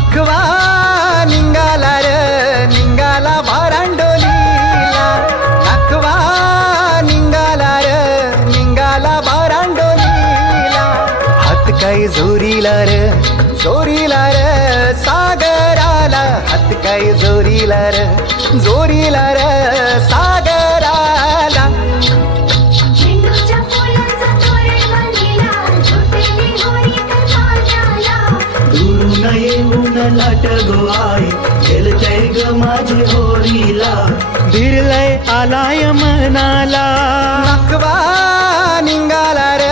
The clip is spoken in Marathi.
नखवा निघाला र निघाला भारांडोलीला नखवा निघाला र निघाला भारांडोलीला हात काही जोरीला र सागराला हात काही जोरीला र सागराला झेंडूच्या फुलांचा तोरण बांधिला झोपेली होळी तर पाण्याला दुरून येऊन लाट गो आई खेळतय ग माझे होळीला भिरलय आलाय मनाला नखवा निघाला र